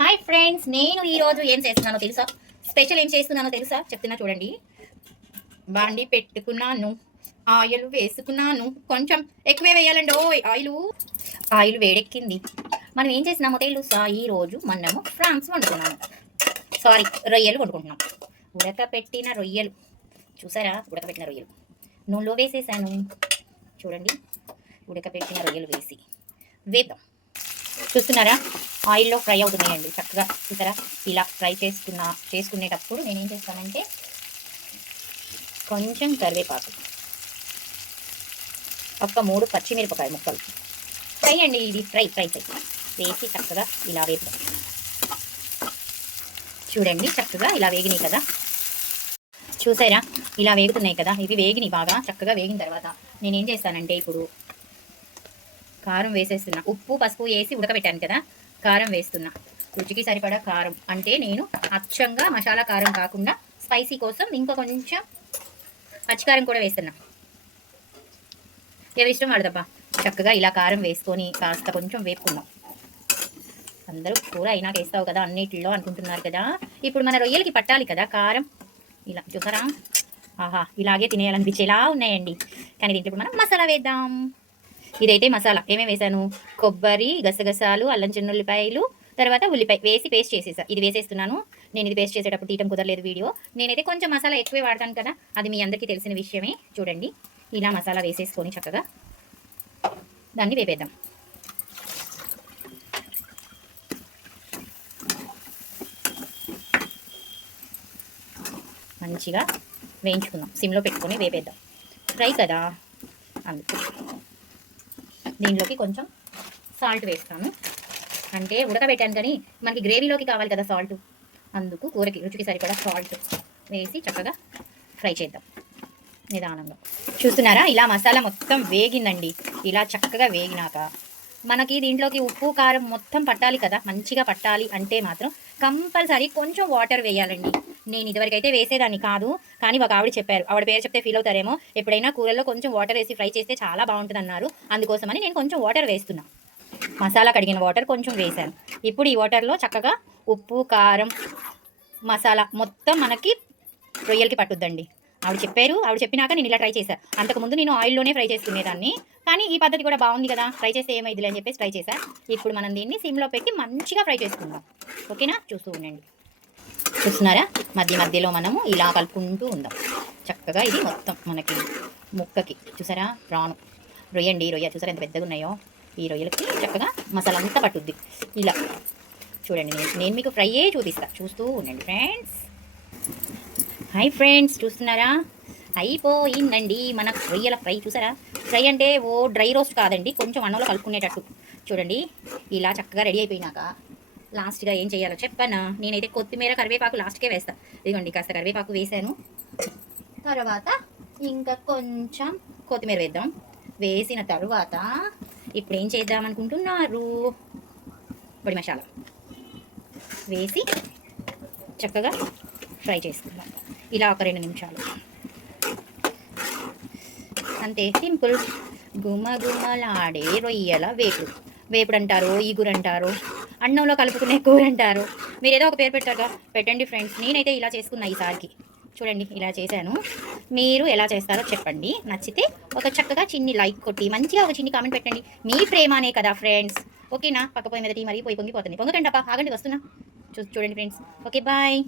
Hi friends నేను ఈరోజు ఏం చేస్తున్నానో తెలుసా? స్పెషల్ ఏం చేస్తున్నానో తెలుసా? చెప్తున్నా చూడండి. బాండి పెట్టుకున్నాను. ఆయిల్ వేసుకున్నాను. కొంచెం ఎక్కువే వేయాలండి. ఓ ఆయిల్. ఆయిల్ వేడెక్కింది. మనం ఏం చేసినామో తెలుసా? ఈరోజు మనము ఫ్రాన్స్ వండుకున్నాము సారీ రొయ్యలు వండుకుంటున్నాం. ఉడకపెట్టిన రొయ్యలు. చూసారా? ఉడకపెట్టిన రొయ్యలు. నూనెలో వేసేసాను. చూడండి. ఉడకపెట్టిన రొయ్యలు వేసి వేద్దాం. చూస్తున్నారా? ఆయిల్లో ఫ్రై అవుతున్నాయండి. చక్కగా ఇతర ఇలా ఫ్రై చేసుకున్న చేసుకునేటప్పుడు నేను ఏం చేస్తానంటే కొంచెం కరివేపాకు. ఒక్క మూడు పచ్చిమిరపకాయ ముక్కలు. ఫ్రై అండి ఇది. Fry fry fry. వేసి చక్కగా ఇలా వేపు చూడండి చక్కగా ఇలా వేగినాయి కదా. చూసారా? ఇలా వేగుతున్నాయి కదా. ఇవి వేగినాయి బాగా. చక్కగా వేగిన తర్వాత నేనేం చేస్తానంటే ఇప్పుడు కారం వేసేస్తున్నా. ఉప్పు పసుపు వేసి ఉడకబెట్టాను కదా. కారం వేస్తున్నా. రుచికి సరిపడా కారం. అంటే నేను అచ్చంగా మసాలా కారం కాకుండా స్పైసీ కోసం ఇంకా కొంచెం పచ్చికారం కూడా వేస్తున్నా. ఎవరి ఇష్టం వాడదబ్బా? చక్కగా ఇలా కారం వేసుకొని కాస్త కొంచెం వేపుకుందాం. అందరూ కూర అయినాక వేస్తావు కదా అన్నిటిలో అనుకుంటున్నారు కదా. ఇప్పుడు మన రొయ్యలకి పట్టాలి కదా కారం. ఇలా చూసారా? ఆహా ఇలాగే తినేయాలనిపించేలా ఉన్నాయండి. కానీ దీంట్లో ఇప్పుడు మనం మసాలా వేద్దాం. ఇదైతే మసాలా. ఏమేమి వేసాను కొబ్బరి గసగసాలు అల్లం చిన్నుల్లిపాయలు తర్వాత ఉల్లిపాయ వేసి పేస్ట్ చేసేసా. ఇది వేసేస్తున్నాను. నేను ఇది పేస్ట్ చేసేటప్పుడు తీయటం కుదరలేదు వీడియో నేనైతే కొంచెం మసాలా ఎక్కువే వాడతాను కదా అది మీ అందరికీ తెలిసిన విషయమే. చూడండి. ఇలా మసాలా వేసేసుకొని చక్కగా దాన్ని వేపేద్దాం. మంచిగా వేయించుకుందాం. సిమ్లో పెట్టుకొని వేపేద్దాం. ఫ్రై కదా? అందుకు. దీనిలోకి కొంచెం సాల్ట్ వేస్తాను. అంటే ఉడకబెట్టాను కానీ మనకి గ్రేవీలోకి కావాలి కదా సాల్ట్ అందుకు కూరకి రుచికి సరిపడా సాల్ట్ వేసి చక్కగా ఫ్రై చేద్దాం నిదానంగా. చూస్తున్నారా? ఇలా మసాలా మొత్తం వేగిందండి. ఇలా చక్కగా వేగినాక మనకి దీంట్లోకి ఉప్పు కారం మొత్తం పట్టాలి కదా. మంచిగా పట్టాలి అంటే మాత్రం కంపల్సరీ కొంచెం వాటర్ వేయాలండి. నేను ఇదివరకైతే వేసేదాన్ని కాదు. కానీ ఒక ఆవిడ చెప్పారు. ఆవిడ పేరు చెప్తే ఫీల్ అవుతారేమో. ఎప్పుడైనా కూరల్లో కొంచెం వాటర్ వేసి ఫ్రై చేస్తే చాలా బాగుంటుంది అన్నారు అందుకోసమని నేను కొంచెం వాటర్ వేస్తున్నా. మసాలా కడిగిన వాటర్ కొంచెం వేశాను. ఇప్పుడు ఈ వాటర్లో చక్కగా ఉప్పు కారం మసాలా మొత్తం మనకి రొయ్యలకి పట్టుద్దండి. ఆవిడ చెప్పారు. ఆవిడ చెప్పినాక నేను ఇలా ట్రై చేశాను అంతకుముందు నేను ఆయిల్లోనే ఫ్రై చేసుకునేదాన్ని. కానీ ఈ పద్ధతి కూడా బాగుంది కదా. ఫ్రై చేస్తే ఏమైందిలే అని చెప్పేసి ట్రై చేశాను ఇప్పుడు మనం దీన్ని సిమ్లో పెట్టి మంచిగా ఫ్రై చేసుకుందాం. ఓకేనా? చూస్తూ ఉండండి. చూస్తున్నారా? మధ్య మధ్యలో మనము ఇలా కలుపుకుంటూ ఉందాం. చక్కగా ఇది మొత్తం మనకి ముక్కకి. చూసారా? ప్రాను రొయ్యండి రొయ్య చూసారా ఎంత పెద్దగా ఉన్నాయో? ఈ రొయ్యలకి చక్కగా మసాలా అంతా పట్టుద్ది. ఇలా. చూడండి నేను మీకు ఫ్రైయే చూపిస్తాను చూస్తూ ఉండండి ఫ్రెండ్స్. హాయ్ ఫ్రెండ్స్ చూస్తున్నారా? అయిపోయిందండి మన రొయ్యల ఫ్రై. చూసారా? ఫ్రై అంటే ఓ డ్రై రోస్ట్ కాదండి కొంచెం అన్నంలో కలుపుకునేటట్టు. చూడండి ఇలా చక్కగా రెడీ అయిపోయినాక లాస్ట్గా ఏం చేయాలో చెప్పనా నేనైతే కొత్తిమీర కరివేపాకు లాస్ట్కే వేస్తాను ఇదిగోండి కాస్త కరివేపాకు వేసాను. తర్వాత ఇంకా కొంచెం కొత్తిమీర వేద్దాం. వేసిన తర్వాత ఇప్పుడు ఏం చేద్దాం అనుకుంటున్నారు పొడి మసాలా. వేసి చక్కగా ఫ్రై చేసుకుందాం. ఇలా ఒక రెండు నిమిషాలు. అంతే సింపుల్. గుమగుమలాడే రొయ్యల వేపుడు. వేపుడు అంటారు ఈగురు అంటారు అన్నంలో కలుపుకునే కూర అంటారు మీరు ఏదో ఒక పేరు పెట్టారుగా? పెట్టండి ఫ్రెండ్స్ నేనైతే ఇలా చేసుకున్నా ఈసారికి. చూడండి ఇలా చేశాను. మీరు ఎలా చేస్తారో చెప్పండి. నచ్చితే ఒక చక్కగా చిన్ని లైక్ కొట్టి మంచిగా ఒక చిన్ని కామెంట్ పెట్టండి. మీ ప్రేమనే కదా ఫ్రెండ్స్. ఓకేనా? పక్కపోయి మీద టీ మరీ పోయి పొంగిపోతుంది. పొంగకండి అప్ప ఆగండి వస్తున్నా. చూ చూడండి ఫ్రెండ్స్. Okay bye.